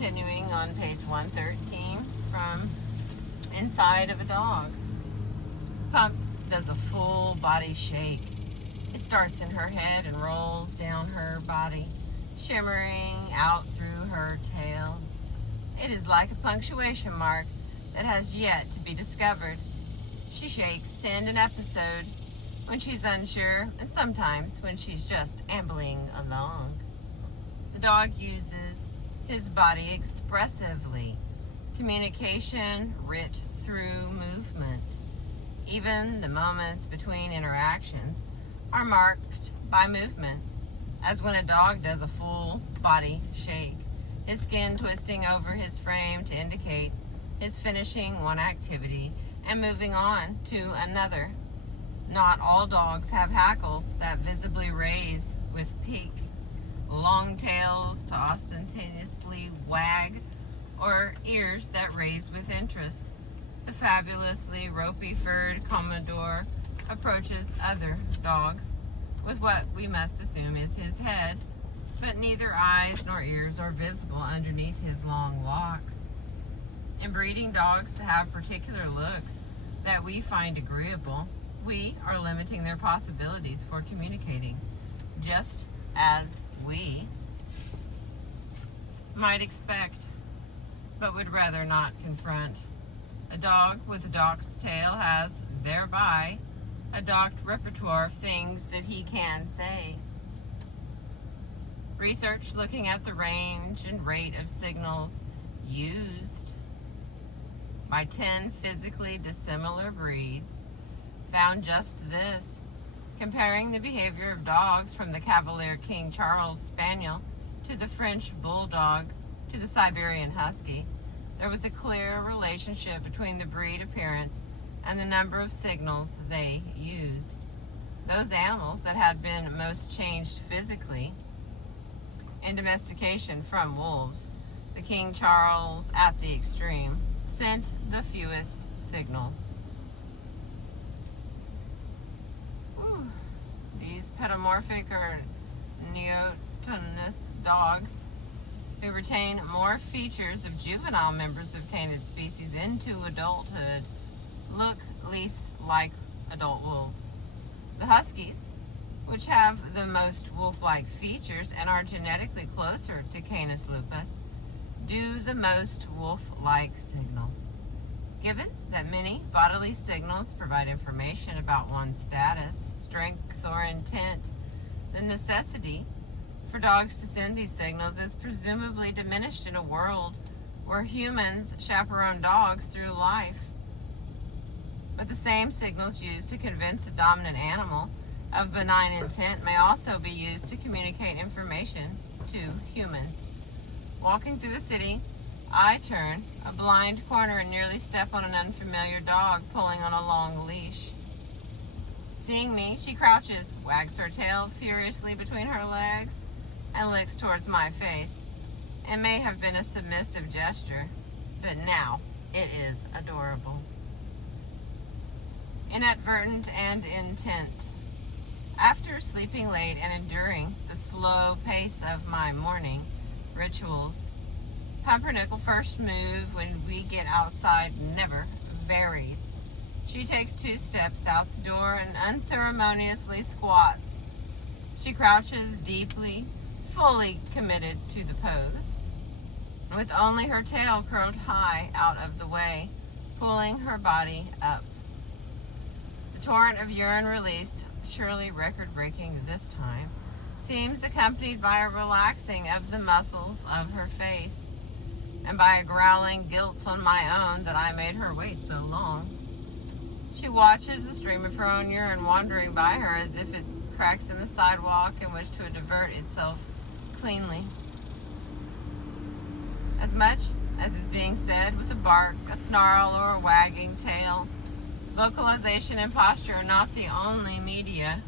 Continuing on page 113 from Inside of a Dog. Pup does a full body shake. It starts in her head and rolls down her body, shimmering out through her tail. It is like a punctuation mark that has yet to be discovered. She shakes to end an episode when she's unsure, and sometimes when she's just ambling along. The dog uses his body expressively. Communication writ through movement. Even the moments between interactions are marked by movement, as when a dog does a full body shake, his skin twisting over his frame to indicate his finishing one activity and moving on to another. Not all dogs have hackles that visibly raise with pique, long tails to ostentatiously wag, or ears that raise with interest. The fabulously ropey-furred Commodore approaches other dogs with what we must assume is his head, but neither eyes nor ears are visible underneath his long locks. In breeding dogs to have particular looks that we find agreeable, we are limiting their possibilities for communicating, just as we might expect, but would rather not confront. A dog with a docked tail has, thereby, a docked repertoire of things that he can say. Research looking at the range and rate of signals used by 10 physically dissimilar breeds found just this. Comparing the behavior of dogs from the Cavalier King Charles Spaniel to the French Bulldog to the Siberian Husky, there was a clear relationship between the breed appearance and the number of signals they used. Those animals that had been most changed physically in domestication from wolves, the King Charles at the extreme, sent the fewest signals. These pedomorphic or neotenous dogs who retain more features of juvenile members of canid species into adulthood look least like adult wolves. The Huskies, which have the most wolf-like features and are genetically closer to Canis lupus, do the most wolf-like signals. Given that many bodily signals provide information about one's status, strength, or intent, the necessity for dogs to send these signals is presumably diminished in a world where humans chaperone dogs through life. But the same signals used to convince a dominant animal of benign intent may also be used to communicate information to humans. Walking through the city, I turn a blind corner and nearly step on an unfamiliar dog pulling on a long leash. Seeing me, she crouches, wags her tail furiously between her legs, and licks towards my face. It may have been a submissive gesture, but now it is adorable. Inadvertent and intent. After sleeping late and enduring the slow pace of my morning rituals, Pumpernickel first move when we get outside never varies. She takes 2 steps out the door and unceremoniously squats. She crouches deeply, fully committed to the pose, with only her tail curled high out of the way, pulling her body up. The torrent of urine released, surely record-breaking this time, seems accompanied by a relaxing of the muscles of her face, and by a growling guilt on my own that I made her wait so long. She watches the stream of her own urine wandering by her as if it cracks in the sidewalk in which to divert itself cleanly. As much as is being said with a bark, a snarl, or a wagging tail, vocalization and posture are not the only media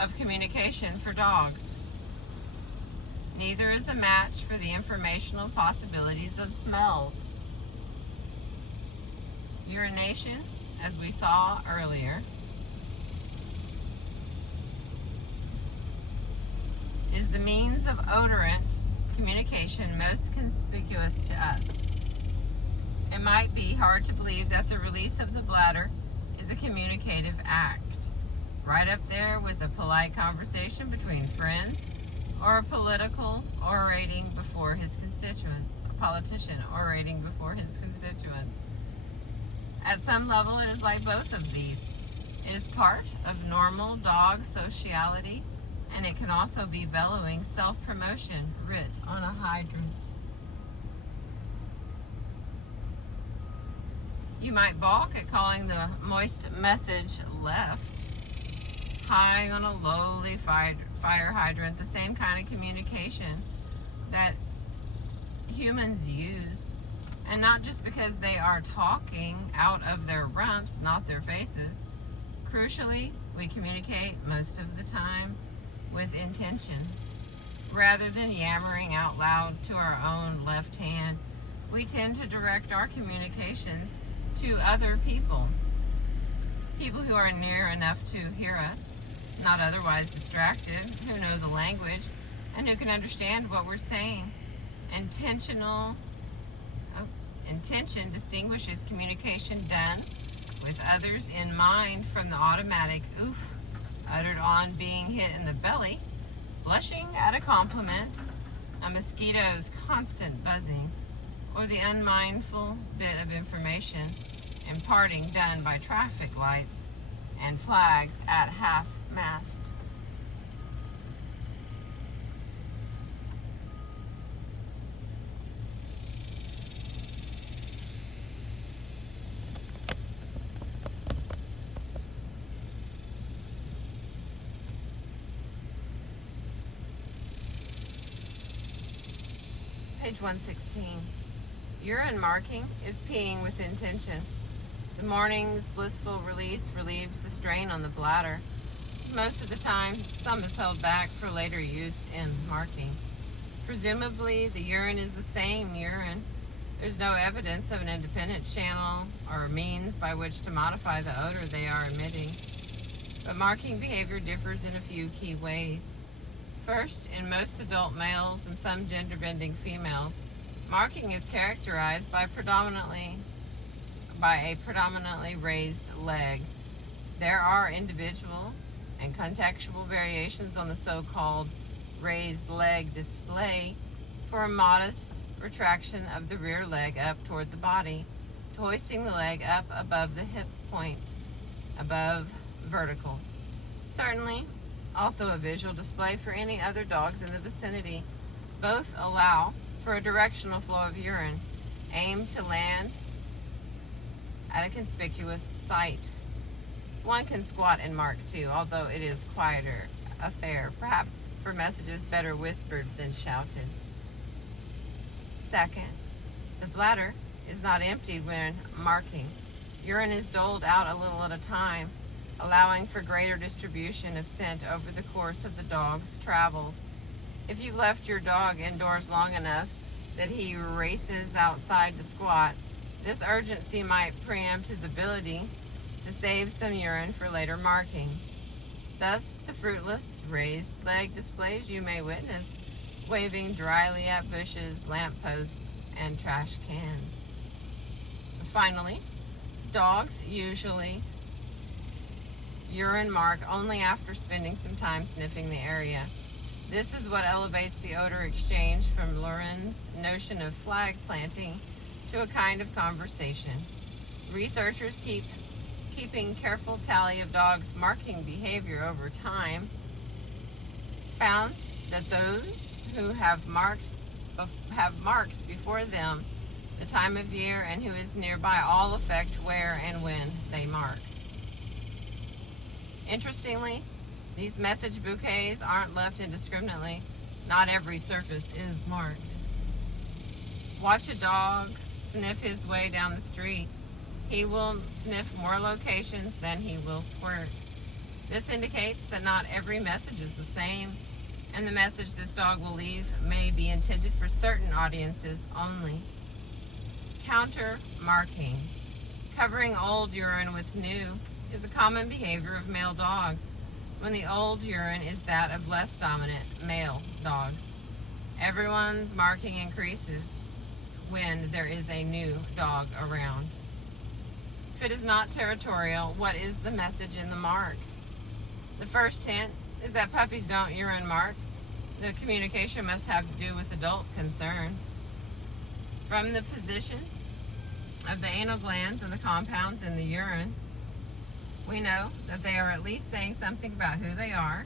of communication for dogs. Neither is a match for the informational possibilities of smells. Urination, as we saw earlier, is the means of odorant communication most conspicuous inconspicuous to us. It might be hard to believe that the release of the bladder is a communicative act, right up there with a polite conversation between friends or a political orating before his constituents, a politician orating before his constituents. At some level, it is like both of these. It is part of normal dog sociality, and it can also be bellowing self-promotion writ on a hydrant. You might balk at calling the moist message left. High on a lowly fire hydrant, the same kind of communication that humans use. And not just because they are talking out of their rumps, not their faces. Crucially, we communicate most of the time with intention. Rather than yammering out loud to our own left hand, we tend to direct our communications to other people. People who are near enough to hear us, not otherwise distracted, who know the language, and who can understand what we're saying. Intention distinguishes communication done with others in mind from the automatic oof uttered on being hit in the belly, blushing at a compliment, a mosquito's constant buzzing, or the unmindful bit of information imparting done by traffic lights and flags at half-mast. Page 116. Urine marking is peeing with intention. The morning's blissful release relieves the strain on the bladder. Most of the time, some is held back for later use in marking. Presumably, the urine is the same urine. There's no evidence of an independent channel or means by which to modify the odor they are emitting. But marking behavior differs in a few key ways. First, in most adult males and some gender-bending females, marking is characterized by a predominantly raised leg. There are individual and contextual variations on the so-called raised leg display for a modest retraction of the rear leg up toward the body, to hoisting the leg up above the hip points, above vertical. Certainly, also a visual display for any other dogs in the vicinity. Both allow for a directional flow of urine, aimed to land at a conspicuous site. One can squat and mark too, although it is quieter affair, perhaps for messages better whispered than shouted. Second, the bladder is not emptied when marking. Urine is doled out a little at a time, allowing for greater distribution of scent over the course of the dog's travels. If you left your dog indoors long enough that he races outside to squat, this urgency might preempt his ability to save some urine for later marking. Thus, the fruitless raised leg displays you may witness, waving dryly at bushes, lampposts, and trash cans. Finally, dogs usually urine mark only after spending some time sniffing the area. This is what elevates the odor exchange from Loren's notion of flag planting to a kind of conversation. Researchers keeping careful tally of dogs' marking behavior over time found that those who have marks before them, the time of year, and who is nearby all affect where and when they mark. Interestingly, these message bouquets aren't left indiscriminately. Not every surface is marked. Watch a dog sniff his way down the street. He will sniff more locations than he will squirt. This indicates that not every message is the same, and the message this dog will leave may be intended for certain audiences only. Counter marking. Covering old urine with new is a common behavior of male dogs when the old urine is that of less dominant male dogs. Everyone's marking increases. when there is a new dog around. If it is not territorial, what is the message in the mark? The first hint is that puppies don't urine mark. The communication must have to do with adult concerns. From the position of the anal glands and the compounds in the urine, we know that they are at least saying something about who they are.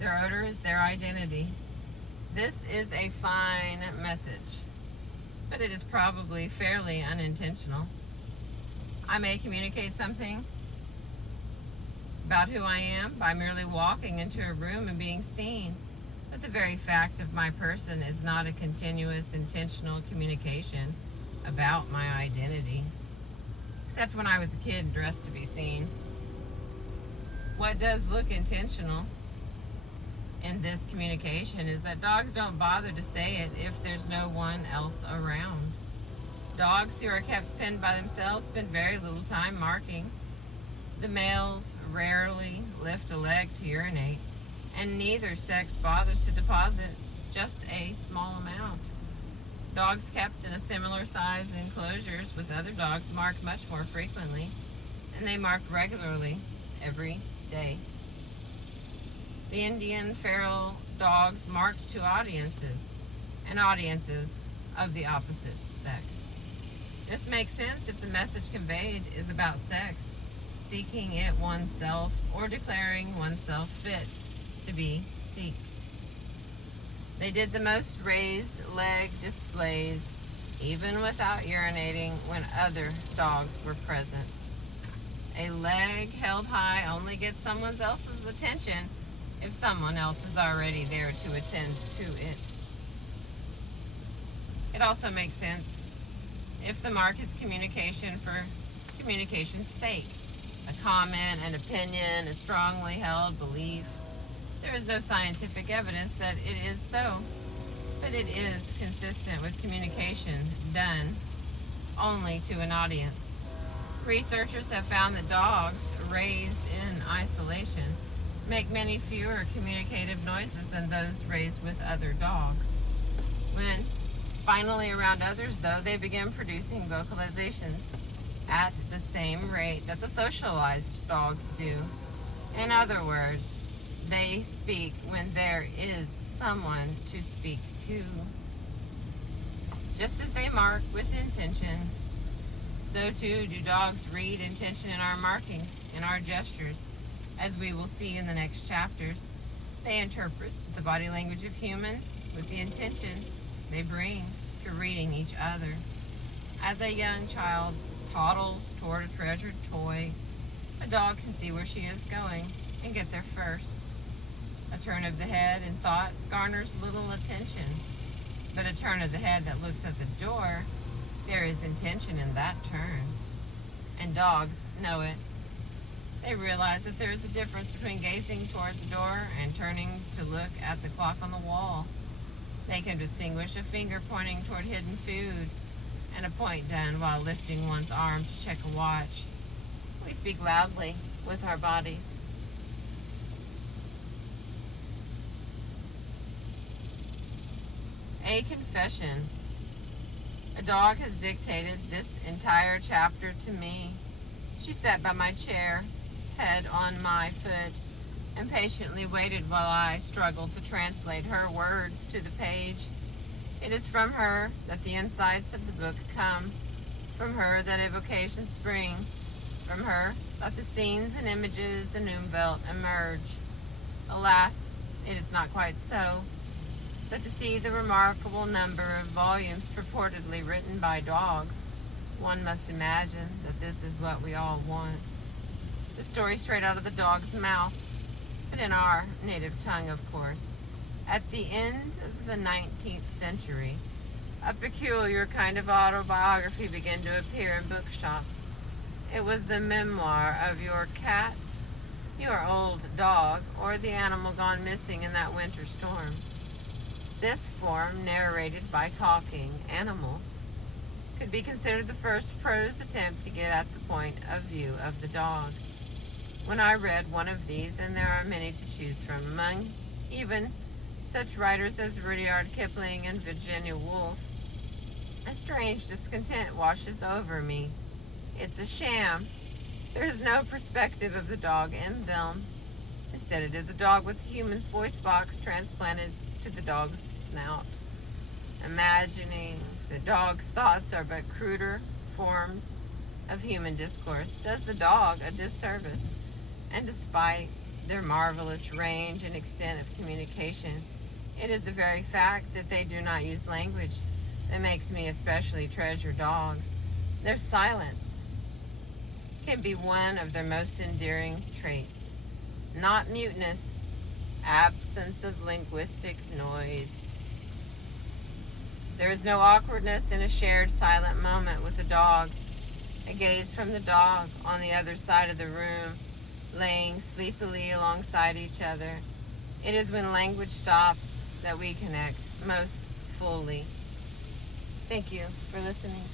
Their odor is their identity. This is a fine message, but it is probably fairly unintentional. I may communicate something about who I am by merely walking into a room and being seen, but the very fact of my person is not a continuous, intentional communication about my identity, except when I was a kid dressed to be seen. What does look intentional in this communication is that dogs don't bother to say it if there's no one else around. Dogs who are kept pinned by themselves spend very little time marking. The males rarely lift a leg to urinate, and neither sex bothers to deposit just a small amount. Dogs kept in a similar size enclosures with other dogs mark much more frequently, and they mark regularly every day. The Indian feral dogs marked to audiences, and audiences of the opposite sex. This makes sense if the message conveyed is about sex, seeking it oneself, or declaring oneself fit to be seeked. They did the most raised leg displays, even without urinating, when other dogs were present. A leg held high only gets someone else's attention if someone else is already there to attend to it. It also makes sense if the mark is communication for communication's sake, a comment, an opinion, a strongly held belief. There is no scientific evidence that it is so, but it is consistent with communication done only to an audience. Researchers have found that dogs raised in isolation make many fewer communicative noises than those raised with other dogs. When finally around others, though, they begin producing vocalizations at the same rate that the socialized dogs do. In other words, they speak when there is someone to speak to. Just as they mark with intention, so too do dogs read intention in our markings, in our gestures. As we will see in the next chapters, they interpret the body language of humans with the intention they bring to reading each other. As a young child toddles toward a treasured toy, a dog can see where she is going and get there first. A turn of the head in thought garners little attention, but a turn of the head that looks at the door, there is intention in that turn. And dogs know it. They realize that there is a difference between gazing toward the door and turning to look at the clock on the wall. They can distinguish a finger pointing toward hidden food and a point done while lifting one's arm to check a watch. We speak loudly with our bodies. A confession. A dog has dictated this entire chapter to me. She sat by my chair, head on my foot, and patiently waited while I struggled to translate her words to the page. It is from her that the insights of the book come, from her that evocations spring, from her that the scenes and images in Umwelt emerge. Alas, it is not quite so, but to see the remarkable number of volumes purportedly written by dogs, one must imagine that this is what we all want. The story straight out of the dog's mouth, but in our native tongue, of course. At the end of the 19th century, a peculiar kind of autobiography began to appear in bookshops. It was the memoir of your cat, your old dog, or the animal gone missing in that winter storm. This form, narrated by talking animals, could be considered the first prose attempt to get at the point of view of the dog. When I read one of these, and there are many to choose from, among even such writers as Rudyard Kipling and Virginia Woolf. A strange discontent washes over me. It's a sham. There is no perspective of the dog in them. Instead, it is a dog with a human's voice box transplanted to the dog's snout. Imagining the dog's thoughts are but cruder forms of human discourse does the dog a disservice. And despite their marvelous range and extent of communication, it is the very fact that they do not use language that makes me especially treasure dogs. Their silence can be one of their most endearing traits. Not muteness, absence of linguistic noise. There is no awkwardness in a shared silent moment with a dog. A gaze from the dog on the other side of the room, laying sleepily alongside each other. It is when language stops that we connect most fully. Thank you for listening.